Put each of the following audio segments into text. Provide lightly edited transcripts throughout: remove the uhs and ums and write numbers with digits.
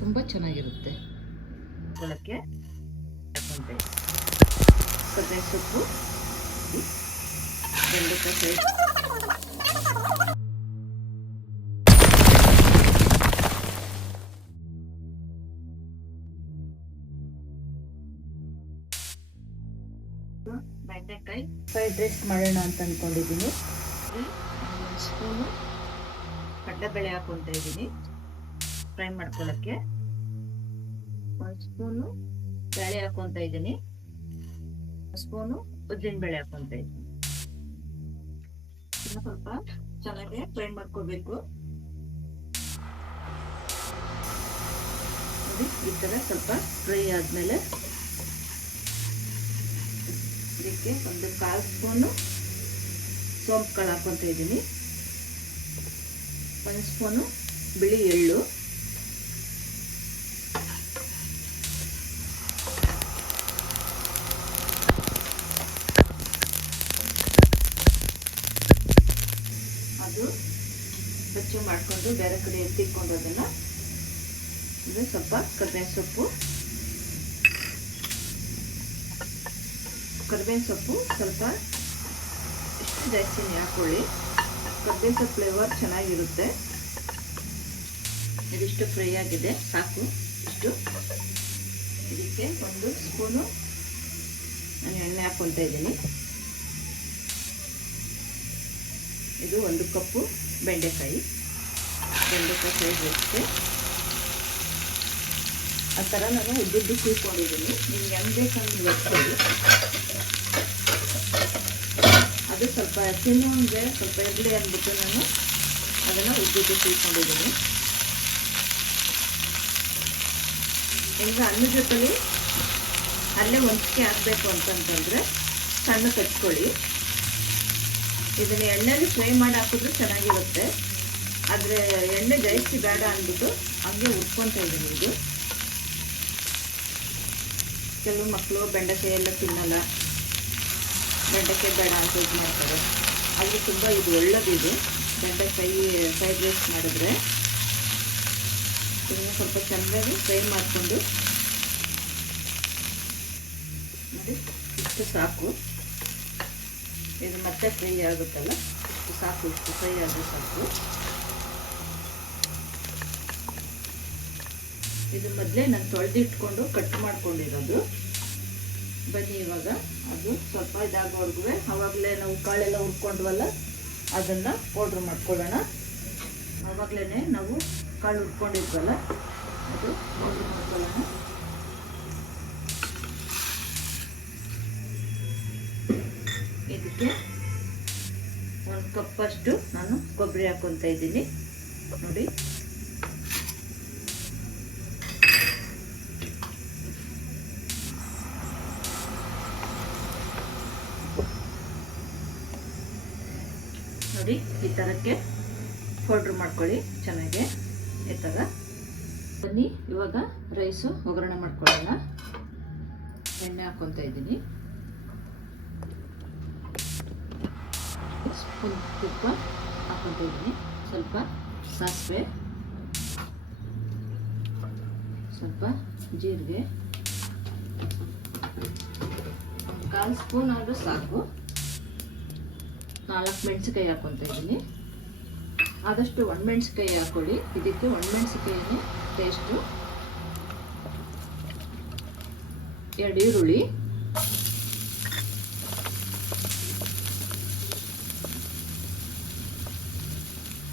ತುಂಬ ಚೆನ್ನಾಗಿರುತ್ತೆ. ಕೊಳಕ್ಕೆ ಹಾಕೊಂಡೆ ಕರ್ಬೇವಿನ ಸೊಪ್ಪು, ಬೆಂಡೆಕಾಯಿ ಬೆಂಡೆಕಾಯಿ ಫ್ರೈಡ್ ರೈಸ್ ಮಾಡೋಣ ಅಂತ ಅಂದ್ಕೊಂಡಿದ್ದೀನಿ. ಒಂದು ಸ್ಪೂನು ಕಡಲೆಬೇಳೆ ಹಾಕೊತಾ ಇದ್ದೀನಿ ಫ್ರೈ ಮಾಡ್ಕೊಳ್ಳೋಕ್ಕೆ. ಒಂದು ಸ್ಪೂನು ಬೇಳೆ ಹಾಕೊತಾ ಇದ್ದೀನಿ, ಒಂದು ಸ್ಪೂನು ಉದ್ದಿನ ಬೇಳೆ ಹಾಕೊತಾ ಇದ್ದೀನಿ. ಸ್ವಲ್ಪ ಚೆನ್ನಾಗಿ ಫ್ರೈ ಮಾಡ್ಕೋಬೇಕು. ನೋಡಿ ಈ ಥರ ಸ್ವಲ್ಪ ಫ್ರೈ ಆದಮೇಲೆ ಇದಕ್ಕೆ ಒಂದು 1/4 ಸ್ಪೂನು ಸೋಂಪು ಕಾಳು ಹಾಕೊತಾ ಇದ್ದೀನಿ, 1 ಸ್ಪೂನು ಬಿಳಿ ಎಳ್ಳು, ಅದು ಸ್ವಚ್ಛ ಮಾಡಿಕೊಂಡು ಬೇರೆ ಕಡೆ ಎತ್ತಿಕೊಂಡು ಅದನ್ನು ಇದು ಸ್ವಲ್ಪ ಕರ್ಬೇವಿನ ಸೊಪ್ಪು ಸ್ವಲ್ಪ ಇಷ್ಟು ಜಾಸ್ತಿನೇ ಹಾಕೊಳ್ಳಿ. ಕರ್ಬೇವಿನ ಸೊಪ್ಪು ಫ್ಲೇವರ್ ಚೆನ್ನಾಗಿರುತ್ತೆ. ಇದಿಷ್ಟು ಫ್ರೈ ಆಗಿದೆ, ಸಾಕು ಇಷ್ಟು. ಇದಕ್ಕೆ 1 ಸ್ಪೂನು ನಾನು ಎಣ್ಣೆ ಹಾಕ್ಕೊತಾ ಇದ್ದೀನಿ. ಇದು 1 ಕಪ್ಪು ಬೆಂಡೆಕಾಯಿ ಫ್ರೈ ಇರುತ್ತೆ. ಆ ಥರ ನಾನು ಉದ್ದುದ್ದು ಕುಯ್ಕೊಂಡಿದ್ದೀನಿ. ನಿಮ್ಗೆ ಹೆಂಗೆ ಬೇಕಂದ್ರೆ ಇಟ್ಕೊಳ್ಳಿ. ಅದು ಸ್ವಲ್ಪ ತಿನ್ನೋಂಗೆ ಸ್ವಲ್ಪ ಇರಲಿ ಅಂದ್ಬಿಟ್ಟು ನಾನು ಅದನ್ನು ಉದ್ದುದ್ದು ಕುಯ್ಕೊಂಡಿದ್ದೀನಿ. ಈಗ ಅನ್ನದ ಜೊತೆಲಿ ಅಲ್ಲೇ ಒಂದಿಗೆ ಹಾಕಬೇಕು ಅಂತಂತಂದರೆ ಸಣ್ಣ ಕಚ್ಕೊಳ್ಳಿ. ಇದನ್ನು ಎಣ್ಣೆಲಿ ಫ್ರೈ ಮಾಡಿ ಹಾಕಿದ್ರೆ ಚೆನ್ನಾಗಿರುತ್ತೆ. ಆದರೆ ಎಣ್ಣೆ ಜಾಸ್ತಿ ಬೇಡ ಅಂದ್ಬಿಟ್ಟು ಹಂಗೆ ಹುರ್ಕೊತಾ ಇದ್ದೀನಿ. ಇದು ಕೆಲವು ಮಕ್ಕಳು ಬೆಂಡೆಕಾಯಿ ಎಲ್ಲ ತಿನ್ನಲ್ಲ, ಬೆಂಡೆಕಾಯಿ ಬೇಡ ಅಂತ ಇದು ಮಾಡ್ತಾರೆ. ಅಲ್ಲಿ ತುಂಬ ಇದು ಒಳ್ಳೆದಿದು ಬೆಂಡೆಕಾಯಿ ಫ್ರೈಡ್ ರೈಸ್ ಮಾಡಿದ್ರೆ. ಇದನ್ನು ಸ್ವಲ್ಪ ಚೆನ್ನಾಗಿ ಫ್ರೈ ಮಾಡಿಕೊಂಡು ನೋಡಿ ಇಷ್ಟು ಸಾಕು. ಇದು ಮತ್ತೆ ಫ್ರೈ ಆಗುತ್ತಲ್ಲ, ಇಷ್ಟು ಸಾಕು. ಇಷ್ಟು ಫ್ರೈ ಆದರೆ ಸಾಕು. ಇದು ಮೊದಲೇ ನಾನು ತೊಳೆದಿಟ್ಕೊಂಡು ಕಟ್ ಮಾಡ್ಕೊಂಡಿರೋದು. ಬನ್ನಿ ಇವಾಗ ಅದು ಸ್ವಲ್ಪ ಇದಾಗೋವರೆಗೂ ಆವಾಗಲೇ ನಾವು ಕಾಳೆಲ್ಲ ಹುರ್ಕೊಂಡ್ವಲ್ಲ ಅದನ್ನು ಪೌಡ್ರ್ ಮಾಡ್ಕೊಳ್ಳೋಣ. ಆವಾಗಲೇ ನಾವು ಕಾಳು ಹುರ್ಕೊಂಡಿದ್ವಲ್ಲ ಅದು ಪೌಡ್ರ್ ಮಾಡ್ಕೊಳ್ಳೋಣ. ಇದಕ್ಕೆ 1 ಕಪ್ಪಷ್ಟು ನಾನು ಕೊಬ್ಬರಿ ಹಾಕೊತಾ ಇದ್ದೀನಿ. ನೋಡಿ ಈ ಥರಕ್ಕೆ ಪೌಡ್ರ್ ಮಾಡ್ಕೊಳ್ಳಿ ಚೆನ್ನಾಗಿ. ಈ ಥರ ಬನ್ನಿ ಇವಾಗ ರೈಸು ಒಗ್ಗರಣೆ ಮಾಡ್ಕೊಳ್ಳೋಣ. ಎಣ್ಣೆ ಹಾಕ್ಕೊತಾ ಇದ್ದೀನಿ, ಸ್ಪೂನ್ ತುಪ್ಪ ಹಾಕ್ಕೊತಾ ಇದ್ದೀನಿ, ಸ್ವಲ್ಪ ಸಾಸಿವೆ, ಸ್ವಲ್ಪ ಜೀರಿಗೆ, 1/4 ಸ್ಪೂನ್ ಆದರೂ ಸಾಕು. 4 ಮೆಣಸಿನ್ಕಾಯಿ ಹಾಕ್ಕೊತಾ ಇದ್ದೀನಿ. ಆದಷ್ಟು ಒಣಮೆಣಸಿನ್ಕಾಯಿ ಹಾಕೊಳ್ಳಿ. ಇದಕ್ಕೆ ಒಣಮೆಣಸಿನ್ಕಾಯಿನೇ ಟೇಸ್ಟು. 2 ಈರುಳ್ಳಿ,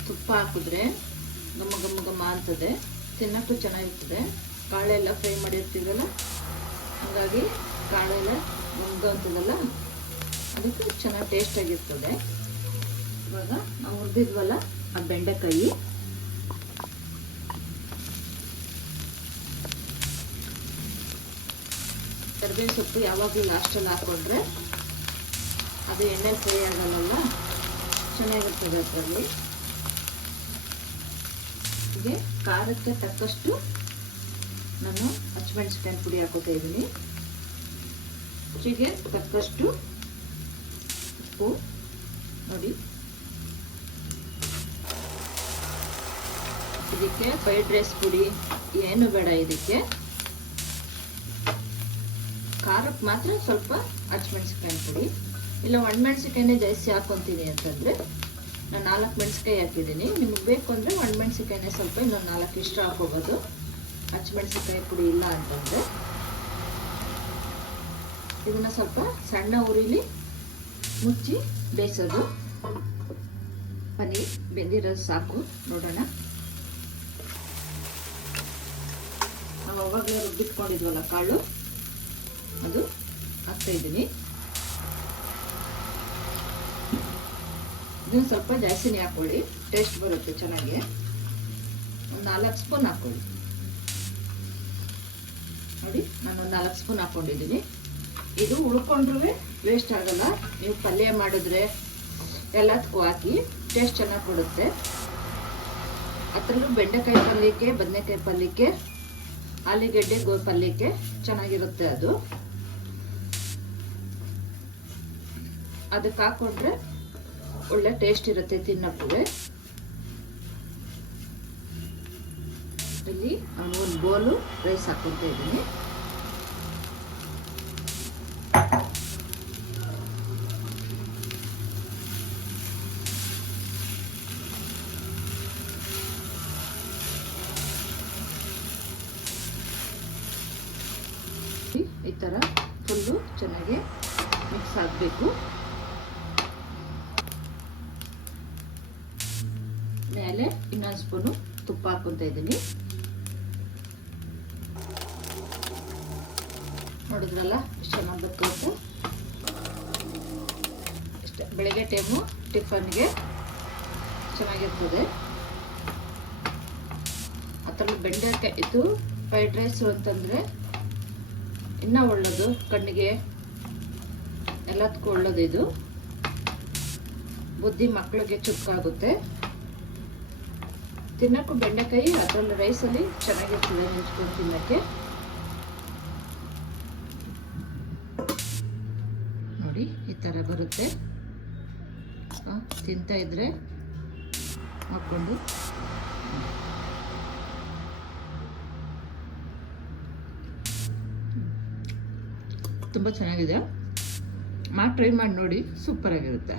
ತುಪ್ಪ ಹಾಕಿದ್ರೆ ಘಮ ಅಂತದೆ, ತಿನ್ನೋಕ್ಕೂ ಚೆನ್ನಾಗಿರ್ತದೆ. ಕಾಳೆಲ್ಲ ಫ್ರೈ ಮಾಡಿರ್ತೀವಲ್ಲ, ಹಾಗಾಗಿ ಕಾಳೆಲ್ಲ ಘಮ ಅಂತದಲ್ಲ, ಅದಕ್ಕೆ ಚೆನ್ನಾಗಿ ಟೇಸ್ಟಾಗಿರ್ತದೆ. ಇವಾಗ ನಾವು ಹುರಿದಿದ್ವಲ್ಲ ಆ ಬೆಂಡೆಕಾಯಿ, ಕರಿಬೇವಿನ ಸೊಪ್ಪು ಯಾವಾಗಲೂ ಲಾಸ್ಟಲ್ಲಿ ಹಾಕ್ಕೊಂಡ್ರೆ ಅದು ಎಣ್ಣೆ ಫ್ರೈ ಆಗಲ್ಲ, ಚೆನ್ನಾಗಿರ್ತದೆ ಅದರಲ್ಲಿ. ಹೀಗೆ ಖಾರಕ್ಕೆ ತಕ್ಕಷ್ಟು ನಾನು ಹಸಿಮೆಣಸಿನಕಾಯಿ ಪುಡಿ ಹಾಕೋತಾ ಇದ್ದೀನಿ. ರುಚಿಗೆ ತಕ್ಕಷ್ಟು ಉಪ್ಪು ನೋಡಿ. ಇದಕ್ಕೆ ಫ್ರೈಡ್ ರೈಸ್ ಪುಡಿ ಏನು ಬೇಡ. ಇದಕ್ಕೆ ಖಾರಕ್ಕೆ ಮಾತ್ರ ಸ್ವಲ್ಪ ಹಸಿಮೆಣಸಿಕಾಯಿ ಪುಡಿ, ಇಲ್ಲ ಒಣಮೆಣಸಿಕಾಯಿನೇ ಜಾಸ್ತಿ ಹಾಕೊತೀನಿ ಅಂತಂದರೆ ನಾನು 4 ಮೆಣಸಿಕಾಯಿ ಹಾಕಿದ್ದೀನಿ. ನಿಮಗೆ ಬೇಕು ಅಂದರೆ ಒಣಮೆಣಸಿಕಾಯಿನೇ ಸ್ವಲ್ಪ ಇನ್ನೊಂದು 4 ಇಷ್ಟ ಹಾಕೋಬೋದು. ಹಸಿಮೆಣಸಿಕಾಯಿ ಪುಡಿ ಇಲ್ಲ ಅಂತಂದರೆ ಇದನ್ನು ಸ್ವಲ್ಪ ಸಣ್ಣ ಉರಿಲಿ ಮುಚ್ಚಿ ಬೇಯಿಸೋದು. ಪನ್ನೀರ್ ಬೆಂದಿರೋದು ಸಾಕು. ನೋಡೋಣ, ನಾವು ಅವಾಗಲೇ ರುಬ್ಬಿಟ್ಕೊಂಡಿದ್ವಲ್ಲ ಕಾಳು, ಅದು ಹಾಕ್ತಾಯಿದ್ದೀನಿ. ಇದನ್ನು ಸ್ವಲ್ಪ ಜಾಸ್ತಿನೇ ಹಾಕ್ಕೊಳ್ಳಿ, ಟೇಸ್ಟ್ ಬರುತ್ತೆ ಚೆನ್ನಾಗಿ. ಒಂದು 4 ಸ್ಪೂನ್ ಹಾಕ್ಕೊಳ್ಳಿ. ನೋಡಿ, ನಾನು 4 ಸ್ಪೂನ್ ಹಾಕ್ಕೊಂಡಿದ್ದೀನಿ. ಇದು ಉಳ್ಕೊಂಡ್ರೂ ವೇಸ್ಟ್ ಆಗಲ್ಲ. ನೀವು ಪಲ್ಯ ಮಾಡಿದ್ರೆ ಎಲ್ಲದಕ್ಕೂ ಹಾಕಿ ಟೇಸ್ಟ್ ಚೆನ್ನಾಗಿ ಕೊಡುತ್ತೆ. ಅದರಲ್ಲೂ ಬೆಂಡೆಕಾಯಿ ಪಲ್ಯಕ್ಕೆ, ಬದನೆಕಾಯಿ ಪಲ್ಯಕ್ಕೆ, ಆಲೂಗೆಡ್ಡೆ ಪಲ್ಯಕ್ಕೆ ಚೆನ್ನಾಗಿರುತ್ತೆ. ಅದಕ್ಕೆ ಹಾಕೊಂಡ್ರೆ ಒಳ್ಳೆ ಟೇಸ್ಟ್ ಇರುತ್ತೆ ತಿನ್ನಕ್ಕೂ. ಇಲ್ಲಿ ನಾನು ಒಂದು ಬೌಲು ರೈಸ್ ಹಾಕೊಳ್ತಾ ಇದ್ದೀನಿ. ಈ ಥರ ಫುಲ್ಲು ಚೆನ್ನಾಗಿ ಮಿಕ್ಸ್ ಆಗಬೇಕು. ಮೇಲೆ ಇನ್ನೊಂದು ಸ್ಪೂನು ತುಪ್ಪ ಹಾಕ್ಕೊತಾ ಇದ್ದೀನಿ. ನೋಡಿದ್ರಲ್ಲ ಎಷ್ಟು ಚೆನ್ನಾಗಿ ಬರ್ತದೆ. ಇಷ್ಟ ಬೆಳಗ್ಗೆ ಟೈಮು ಟಿಫನ್ಗೆ ಚೆನ್ನಾಗಿರ್ತದೆ. ಅದರಲ್ಲಿ ಬೆಂಡೆಕಾಯಿ ಇದು ಫ್ರೈಡ್ ರೈಸು ಅಂತಂದರೆ ಇನ್ನೂ ಒಳ್ಳೆಯದು, ಕಣ್ಣಿಗೆ ಎಲ್ಲದಕ್ಕೂ ಒಳ್ಳೆಯದು. ಇದು ಬುದ್ಧಿ ಮಕ್ಕಳಿಗೆ ಚುಕ್ಕಾಗುತ್ತೆ. ತಿನ್ನಕ್ಕೂ ಬೆಂಡೆಕಾಯಿ ಅದರಲ್ಲಿ ರೈಸಲ್ಲಿ ಚೆನ್ನಾಗಿರ್ತದೆ ಮುಚ್ಕೊಂಡು ತಿನ್ನಕ್ಕೆ. ನೋಡಿ, ಈ ಥರ ಬರುತ್ತೆ. ತಿಂತಾ ಇದ್ರೆ ಹಾಕ್ಕೊಂಡು ತುಂಬ ಚೆನ್ನಾಗಿದೆ. ಟ್ರೈ ಮಾಡಿ ನೋಡಿ, ಸೂಪರ್ ಆಗಿರುತ್ತೆ.